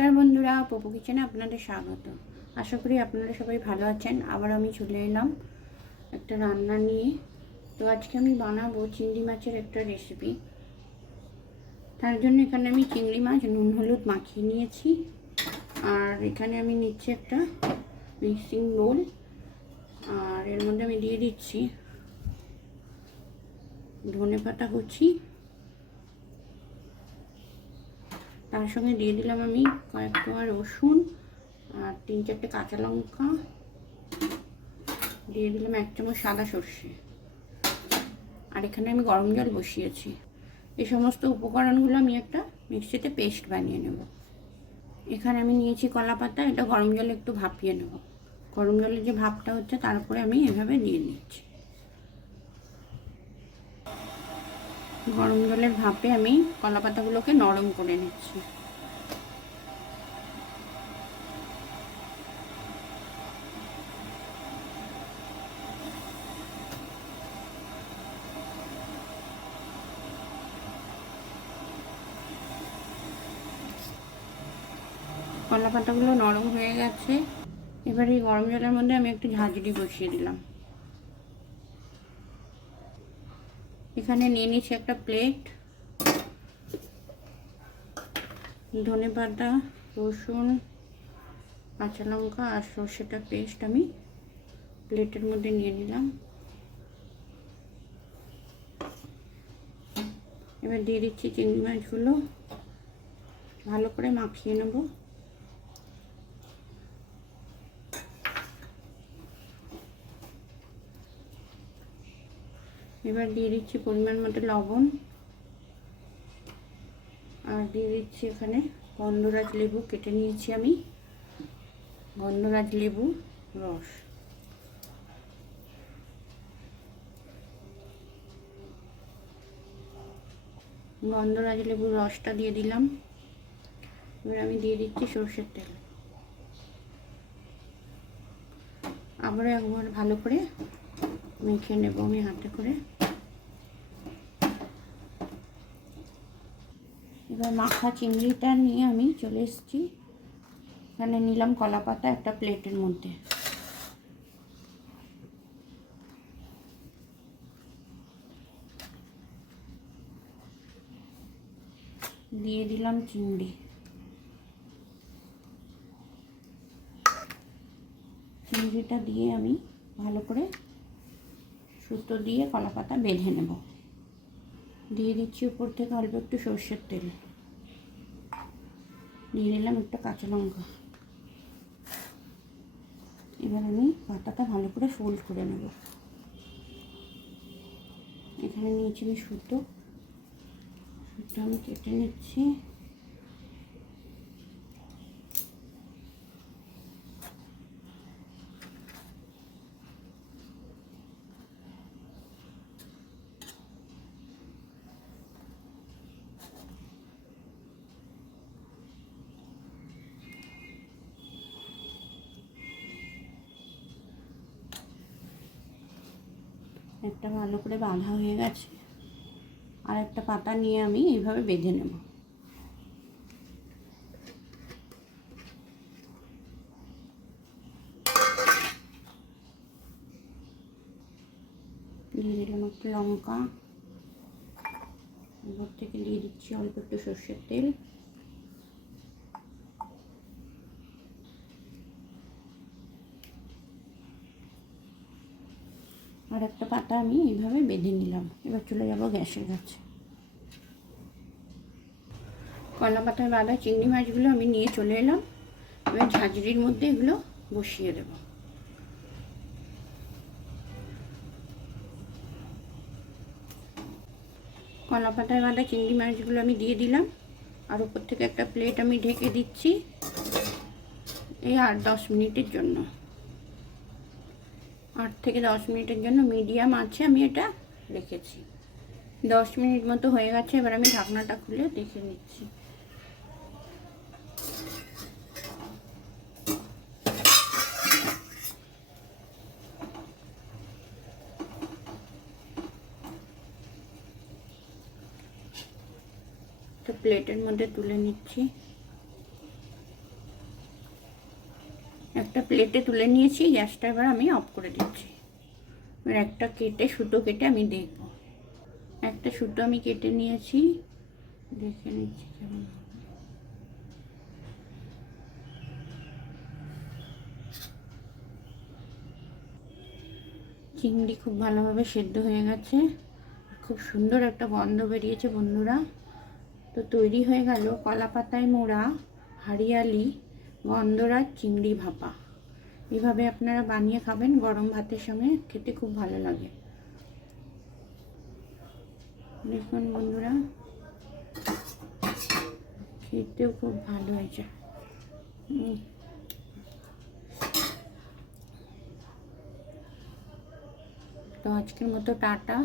নমস্কার বন্ধুরা, পপু কিচেনে আপনাদের স্বাগত। আশা করি আপনারা সবাই ভালো আছেন। আবার আমি চলে এলাম একটা রান্না নিয়ে। তো আজকে আমি বানাবো চিংড়ি মাছের একটা রেসিপি। তার জন্য এখানে আমি চিংড়ি মাছ নুন হলুদ মাখিয়ে নিয়েছি। আর এখানে আমি নিচ্ছি একটা মিক্সিং বোল। আর এর মধ্যে আমি দিয়ে দিচ্ছি ধনেপাতা কুচি, তার সঙ্গে দিয়ে দিলাম আমি কয়েক কোয়া রসুন আর 3-4টে কাঁচা লঙ্কা, দিয়ে দিলাম 1 চামচ সাদা সর্ষে। আর এখানে আমি গরম জল বসিয়েছি। এই সমস্ত উপকরণগুলো আমি একটা মিক্সিতে পেস্ট বানিয়ে নেব। এখানে আমি নিয়েছি কলা পাতা, এটা গরম জলে একটু ভাপিয়ে নেব। গরম জলের যে ভাপটা হচ্ছে তার উপরে আমি এভাবে দিয়ে দিচ্ছি। গরম জলের ভাপে আমি কলা পাতাগুলোকে নরম করে নিচ্ছি। কলা পাতাগুলো নরম হয়ে গেছে। এবার এই গরম জলের মধ্যে আমি একটু ঝাঁঝরি বসিয়ে দিলাম। এখানে নিয়ে নিচ্ছি একটা প্লেট। ধনেপাতা, রসুন, কাঁচা লঙ্কা আর সর্ষেটা পেস্ট আমি প্লেটের মধ্যে নিয়ে নিলাম। এবার দিয়ে দিচ্ছি চিংড়ি মাছগুলো, ভালো করে মাখিয়ে নেব। এবার দিয়ে দিচ্ছি পরিমাণ মতো লবণ, আর দিয়ে দিচ্ছি এখানে গন্ধরাজ লেবু কেটে নিয়েছি আমি, গন্ধরাজ লেবু রস। গন্ধরাজ লেবুর রসটা দিয়ে দিলাম। এবার আমি দিয়ে দিচ্ছি সরষের তেল। আবারও একবার ভালো করে মেখে নেব আমি হাতে করে। এবার মাখা চিংড়িটা নিয়ে আমি চলে এসেছি। এখানে নিলাম কলা পাতা একটা প্লেটের মধ্যে। দিয়ে দিলাম চিংড়ি। চিংড়িটা দিয়ে আমি ভালো করে সুতো দিয়ে কলা পাতা বেঁধে নেব। দিয়ে দিচ্ছি উপর থেকে অল্প একটু সর্ষের তেল, দিয়ে দিলাম একটা কাঁচা লঙ্কা। এবার আমি পাতাটা ভালো করে ফোল্ড করে নেব। এখানে নিয়েছি আমি সুতো আমি কেটে নিচ্ছি। একটা ভালো করে বাঁধা হয়ে গেছে। আর একটা পাতা নিয়ে আমি এইভাবে বেঁধে নেব। দিয়ে দিলাম একটু লঙ্কা, এবার থেকে দিয়ে দিচ্ছি অল্প একটু সর্ষের তেল। আর একটা পাতা আমি এইভাবে বেঁধে নিলাম। এবার চলে যাব গ্যাসের কাছে। কলা পাতায় বাঁধা চিংড়ি মাছগুলো আমি নিয়ে চলে এলাম। এবার ঝাঁঝরির মধ্যে এগুলো বসিয়ে দেব। কলা পাতায় বাঁধা চিংড়ি মাছগুলো আমি দিয়ে দিলাম। আর উপর থেকে একটা প্লেট আমি ঢেকে দিচ্ছি এই 8-10 মিনিটের জন্য। 8 থেকে 10 মিনিটের জন্য মিডিয়াম আছে আমি এটা রেখেছি। 10 মিনিট মতো হয়ে গেছে। এবার আমি ঢাকনাটা খুলে দেখে নিচ্ছি। তো প্লেটের মধ্যে তুলে নিচ্ছি। একটা প্লেটে তুলে নিয়েছি, গ্যাসটা এবার আমি অফ করে দিচ্ছি। এবার একটা সুতো কেটে আমি দেখব। একটা সুতো আমি কেটে নিয়েছি, দেখে নিচ্ছি কেমন। চিংড়ি খুব ভালোভাবে সেদ্ধ হয়ে গেছে, খুব সুন্দর একটা গন্ধ বেরিয়েছে বন্ধুরা। তো তৈরি হয়ে গেল কলা পাতায় মোড়া হারিয়ালি গন্ধরাজ চিংড়ি ভাপা। এভাবে আপনারা বানিয়ে খাবেন, গরম ভাতের সঙ্গে খেতে খুব ভালো লাগে। দেখুন বন্ধুরা, খেতেও খুব ভালো হয়েছে। তো আজকের মতো টাটা।